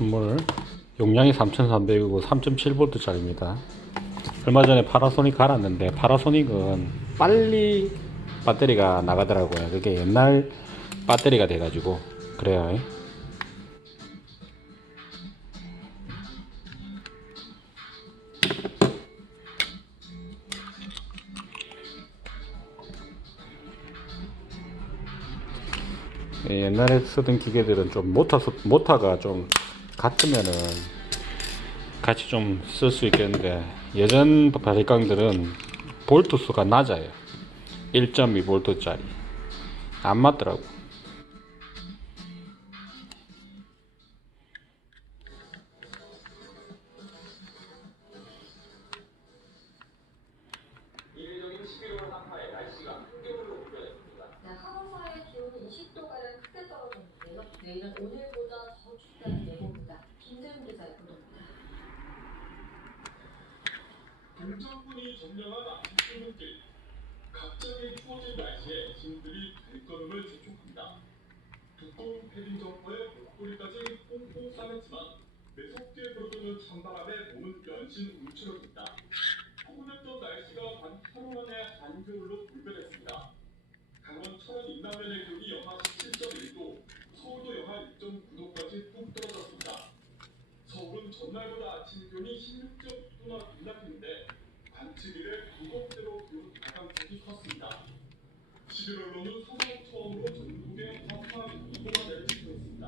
선물. 용량이 3300이고 3.7V 짜리입니다. 얼마 전에 파라소닉 갈았는데 파라소닉은 빨리 배터리가 나가더라고요. 그게 옛날 배터리가 돼가지고 그래요. 옛날에 쓰던 기계들은 좀 모터가 좀 같으면은 같이 좀 쓸 수 있겠는데, 예전 바리깡들은 볼트 수가 낮아요. 1.2V 짜리 안 맞더라고. 이례적인 11월 한파에 날씨가 한겨울로 옮겨졌습니다. 네, 하루사이 기온이 20도가량 크게 떨어졌는데요. 내일은 오늘보다 더 춥다는 예보입니다. 김재훈 기자의 보도입니다. 동창군이 점령한 아침 출근길. 갑자기 추워진 날씨에 짐들이 발걸음을 재촉합니다. 두꺼운 패딩 점퍼에 목도리까지 꽁꽁 싸맸지만 매섭게 불어오는 찬바람에 몸은 연신 움츠러듭니다. 포근했던 날씨가 하루 만에 한겨울로 돌변했습니다. 강원 철원 인남면의 기온이 영하 17.1도, 서울도 영하 6.9도까지 뚝 떨어졌습니다. 서울은 전날보다 아침 기온이 16.2도나 급락했는데 관측 이래 9번째로 기온 하강폭이 컸습니다. 11월로는 사상 처음으로 전국에 한파 2도가 내릴 수 있습니다.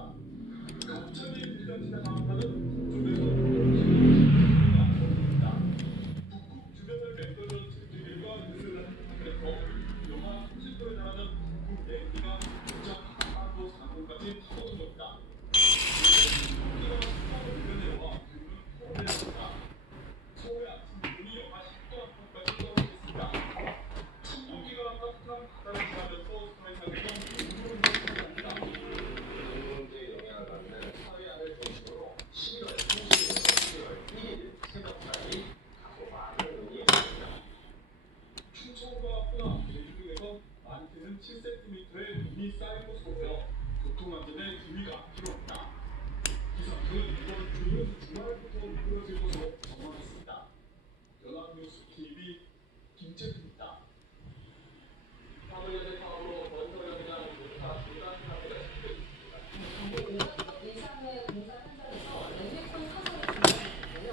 갑자기 불같이 강한파는 북쪽에서 동쪽으로 나타납니다. 북극 주변을 맴도는 제주길과 유슬라는 하늘에서 영하 30도에 달하는 북극 냉기가 진짜 한반도 상공까지 퍼져듭니다. 서울의 아침 기온이 영하 10도 안팎까지 떨어지겠습니다. 찬공기가 따뜻한 바다를 지나면서 사회상에서 운동을 시작합니다. 공동체에 영향을 받는 서해안을 중심으로 11월 30일, 12월 1일 새벽까지 다소 많은 눈이 예상됩니다. 충청과 호남, 제주 등에서 많게는 7cm의 눈이 쌓인 것으로 보여 교통안전에 주의가 필요합니다. 기상청은 이번 주는 주말부터 미끄러질 것으로 전망했습니다. 연합뉴스 TV 김재훈입니다. 화물연대 사업으로 건설연장 공사 중단 사태가 시작됐습니다. 예상외 공사 현장에서 레미콘 파손이 발생했는데요.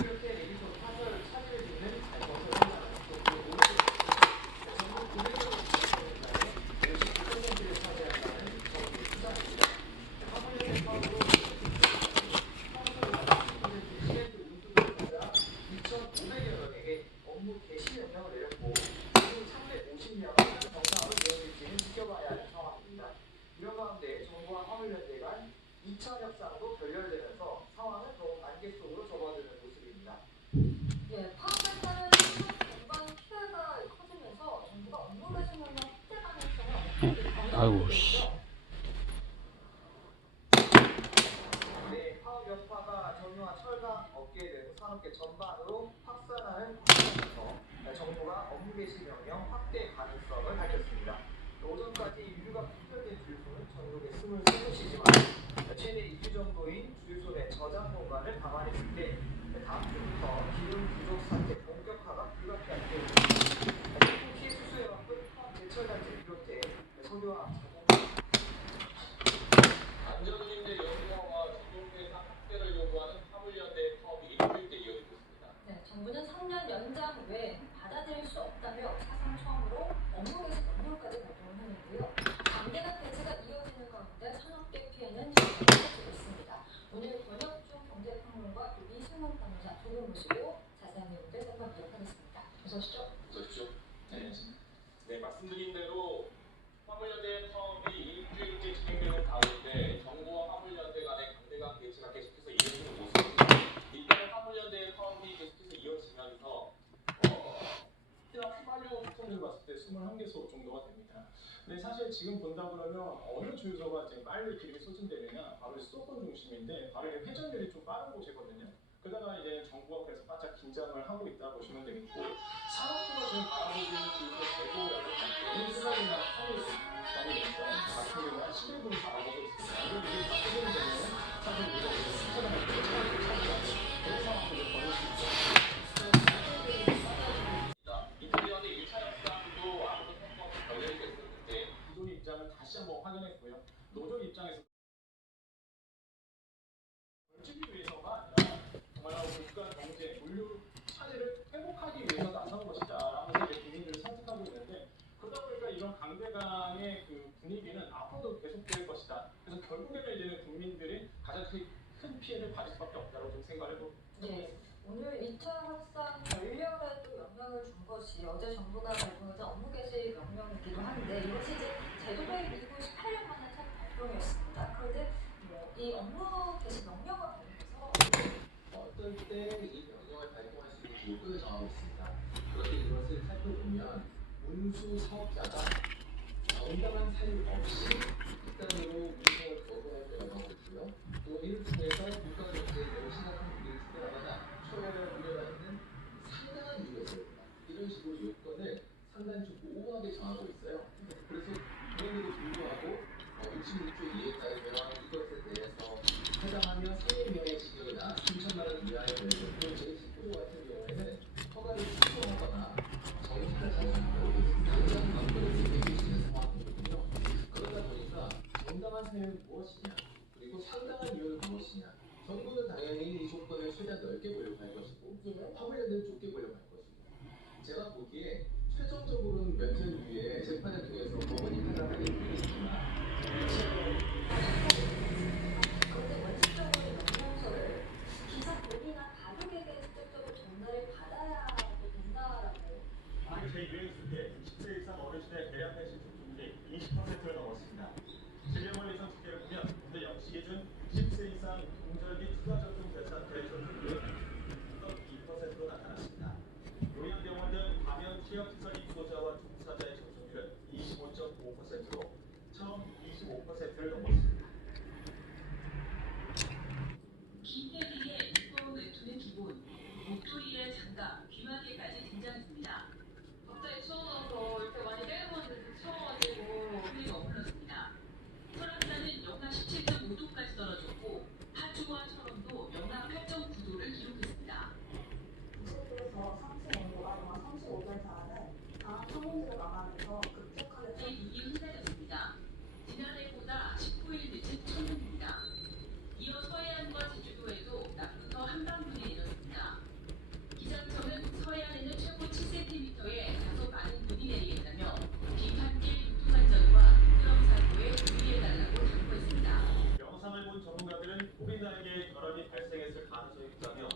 이렇게 레미콘 파손을 찾을 수 있는 잘못을 전국 900여 공사에 59%를 차지한다는 정부의 투자입니다. 화물연대 사업으로 2,500여 명에게 업무 개시 명령을 내렸고 350명은 정상으로 이어질지는 지켜봐야 하는 상황입니다. 이런 가운데 정부와 화물연대 간 2차 협상도 결렬되면서 상황은 더욱 안개 속으로 접어드는 모습입니다. 예, 파업에 따른 전반 피해가 커지면서 정부가 업무 개시 명령 확대 가능성을 아이고 씨. 네, 파업 여파가 전유와 철강 업계 등 산업계 전반으로 확산하는 과정에서 정부가 업무 개시 명령 확대 가능성을 밝혔습니다. 오전까지 유류가 품절된 주유소는 전국에 23곳이지만 최대 2주 정도인 주유소 내 저장 공간을 감안했을 때 다음 주부터 기름 부족 사태 본격화가 불가피한 때문입니다. 피해 수수에 바쁜 화학 제철단지를 비롯해 석유화학 안전운임제 연구화와 전동회사 확대를 요구하는 화물연대 파업이 일주일째 이어지고 있습니다. 네, 정부는 3년 연장 외에 받아들일 수 없다며 사상 처음으로 업무 개시 명령까지 발동을 했는데요. 강대강 대치가 이어지는 가운데 산업계 피해는 계속 커지고 있습니다. 오늘 권혁중 경제평론가 또 이승훈 변호사 두 분 모시고 자세한 내용들 살펴보도록 하겠습니다. 어서 오시죠. 어서 오십시오. 네, 말씀드린 대로 화물연대 파업이 일주일째 진행되는 가운데 정부와 화물연대 간의 강대강 대치가 계속해서 이어지는 모습입니다. 일단은 화물연대 파업이 계속해서 이어지면서 특히나 휘발유 부품들 봤을 때 21개소 정도가 됩니다. 근데 사실 지금 본다 그러면 어느 주유소가 이제 빨리 기름이 소진되느냐, 바로 수도권 중심인데 바로 회전율이 좀 빠른 곳이거든요. 그러다가 이제 정부가 그래서 바짝 긴장을 하고 있다 보시면 되겠고, 산업부가 지금 바라보고 있는 주유소 대부분은 인수라이나 파워스 같은 경우는 11분을 바라보고 있습니다. 이게 다 소진되면 사실 강대강의 그 분위기는 앞으로도 계속될 것이다. 그래서 결국에는 이제는 국민들이 가장 큰 피해를 받을 수밖에 없다고 좀 생각을 해보고 네, 오늘 2차 확산 결렬에도 영향을 준 것이 어제 정부가 발표한 업무 개시 명령이기도 한데 이것이 이제 제도도입 이후 18년 만에 첫 발표였습니다. 그런데 이 업무 개시 명령을 발표해서 어떨 때 이 명령을 발동할 수 있는 요건을 정하고 있습니다. 그런데 이것을 살펴보면 운수 사업자가 정당한 사유 없이 집단으로 운송을 거부할 경우가 있고요. 또 이를 통해서 국가 경제에 매우 심각한 위기를 초래하거나 초래를 우려하는 상당한 이유가 있습니다. 이런 식으로 요건을 상당히 좀 모호하게 정하고 있어요. 그래서 그럼에도 불구하고 66조 2에 따르면 이것에 대해서 해당하면 3명의 징역이나 3천만 원 이하의 벌금, 또 제19조 같은 경우에는 허가를 취소하거나 정지를 할 수 있고 당장 광고를 쓰게 되시는 상황이거든요. 그러다 보니까 정당한 사유는 무엇이냐, 그리고 상당한 이유는 무엇이냐. 정부는 당연히 이 조건을 최대한 넓게 보려고 할 것이고 화물연대는 좁게 보려고 할 것이고 제가 보기에 최종적으로는 몇 년 뒤에 재판을 통해서 법원이 판단하게 되겠지만 그런데 원칙적으로 명령서를 기사 본이나 가족에게 직접적으로 전달을 받아야도 된다라고 제2의 때 60세 이상 어르신의 대량 배식 중증률이 20%를 넘었습니다. 질병원 예상 집계를 보면 오늘 역시 기준 60세 이상 동절기 추가 접종 대상 대전율이 2%로 나타났습니다. 요양병원 등 감염 취약시설 입소자와 중사자의 접종률은 25.5%로 처음 25%를 넘었습니다. 김태리의 두꺼운 외투는 기본, 목도리의 장갑, 귀마개까지 등장했습니다. 갑자기 추워서 이렇게 많이 때려봤는데 추워가지고 분위기 머물렀습니다. 설악산은 영하 17.5도까지 떨어졌고 파주와 철원도 영하 8.9도를 기록했습니다. 그래서 상체 온도가 영하 35도에 달하는 강한 천문지가 남하면서 급격하게 이 눈이 흩날렸습니다. 지난해보다 19일 늦은 천문입니다. 이어 서해안과 제주도에도 낮부터 한방눈이 내렸습니다. 기상청은 서해안에는 최고 7cm의 다소 많은 눈이 내리겠다며 비판길 교통안전과 미끄럼 사고에 유의해달라고 당부했습니다. 영상을 본 전문가들은 코빈나에게 결함이 발생했을 가능성이 있다며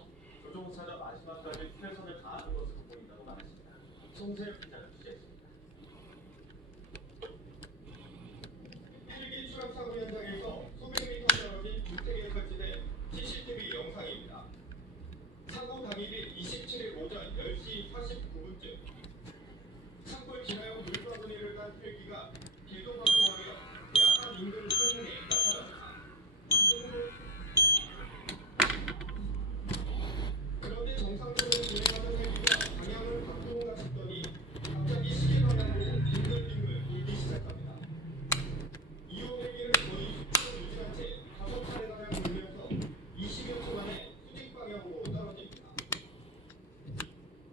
조종사가 마지막까지 최선을 다하는 것으로 보인다고 말했습니다. 송세혁 기자가 취재했습니다. 헬기 추락 사고 현장에서 수백 미터 떨어진 주택에 설치된 CCTV 영상입니다. 사고 당일인 27일 오전 10시 49분쯤 산골 지하형 물바구니를 단 헬기가 계속방송하며 야간 인근 소문에 나타납니다. 그런데 정상적으로 진행하던 헬기가 방향을 바꾸는가 싶더니 갑자기 시계 방향으로 빙글빙글 돌기 시작합니다. 이후 헬기는 거의 속도를 유지한 채 5차례가량 돌면서 20여 초 만에 수직 방향으로 떨어집니다.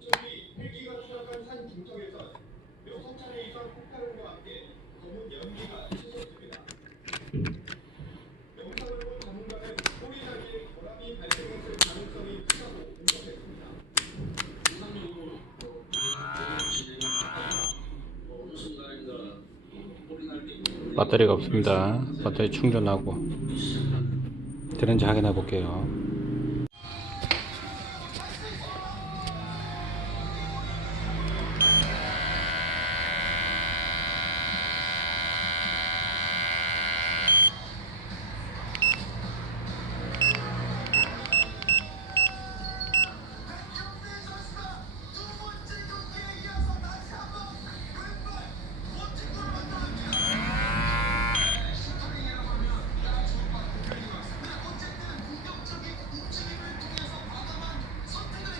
저기 헬기가 추락한 산 중턱에선 6차례 이상 폭발음과 함께 검은 연기가 치솟습니다. 영상을 본 전문가는 소리 사이에 결함이 발생했을 가능성이 크다고 분석했습니다. 통상적으로 어느 순간인가 홀이 날 때 있는 배터리가 없습니다. 배터리 충전하고 되는지 확인해 볼게요.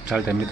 잘 됩니다.